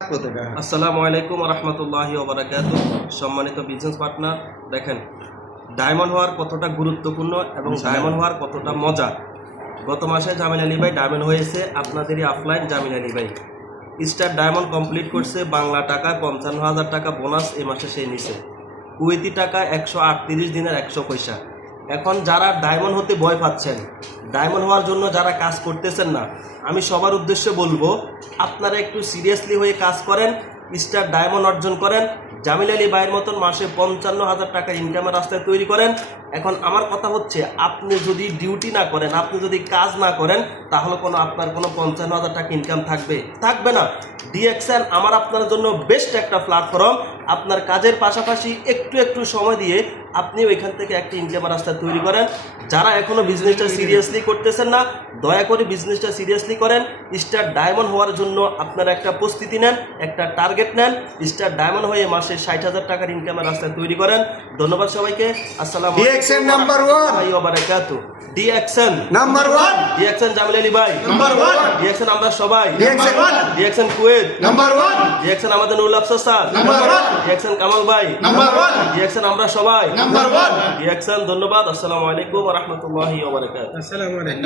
আসসালামু আলাইকুম রহমতুল্লাহি ওয়া বারাকাতুহু। সম্মানিত বিজনেস পার্টনার, দেখেন ডায়মন্ড হওয়ার কতটা গুরুত্বপূর্ণ এবং ডায়মন্ড হওয়ার কতটা মজা। গত মাসে জামিল আলী ভাই ডায়মন্ড হয়েছে, আপনাদেরই অফলাইন জামিল আলী ভাই স্টার ডায়মন্ড কমপ্লিট করছে। বাংলা টাকা 55,000 টাকা বোনাস এই মাসে সে নিছে, কুয়েতি টাকা 138 দিনের 100 পয়সা। এখন যারা ডায়মন্ড হতে ভয় পাচ্ছেন, ডায়মন্ড হওয়ার জন্য যারা কাজ করতেছেন না, আমি সবার উদ্দেশ্যে বলবো আপনারা একটু সিরিয়াসলি হয়ে কাজ করেন, স্টার ডায়মন্ড অর্জন করেন, জামিল আলী ভাইয়ের মতন মাসে 55,000 টাকা ইনকামের রাস্তায় তৈরি করেন। এখন আমার কথা হচ্ছে, আপনি যদি ডিউটি না করেন, আপনি যদি কাজ না করেন, তাহলে আপনার কোনো 55,000 টাকা ইনকাম থাকবে না। ডিএক্সএন আমার আপনার জন্য বেস্ট একটা প্ল্যাটফর্ম। আপনার কাজের পাশাপাশি একটু সময় দিয়ে আপনি ওইখান থেকে একটা ইনকামের রাস্তা তৈরি করেন। যারা এখনো বিজনেসটা সিরিয়াসলি করতেছেন না, দয়া করে বিজনেসটা সিরিয়াসলি করেন। স্টার ডায়মন্ড হওয়ার জন্য আপনারা একটা প্রস্তুতি নেন, একটা টার্গেট নেন, স্টার ডায়মন্ড হয়ে মাসে 60,000 টাকার ইনকামের রাস্তা তৈরি করেন। ধন্যবাদ সবাইকে। আসসালামু আলাইকুম। ডিএক্সএন নাম্বার 1 ওয়া বারাকাতুহু। DXN number 1 DXN Jamil Ali ভাই নাম্বার 1 ডিএক্সএন আমরা সবাই DXN 1 DXN Kuwait number 1 DXN আমাদের Nurul Afsar sir number 1 DXN Kamal ভাই নাম্বার 1 ডিএক্সএন আমরা সবাই নাম্বার 1 ডিএক্সএন। ধন্যবাদ। আসসালামু আলাইকুম ওয়া রাহমাতুল্লাহি ওয়া বারাকাতুহু। আসসালামু আলাইকুম।